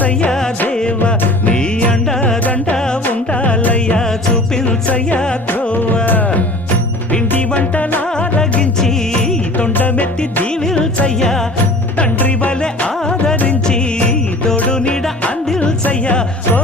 దీవించయ్యా దేవా నీ అండదండ ఉండాలయ్యా చూపించయ్యా త్రోవా పిండి వంటలారగించి తొండమెత్తి దీవిల్చయ్యా తండ్రి వలె ఆదరించి తోడు నీడ అందిల్చయ్యా ఓ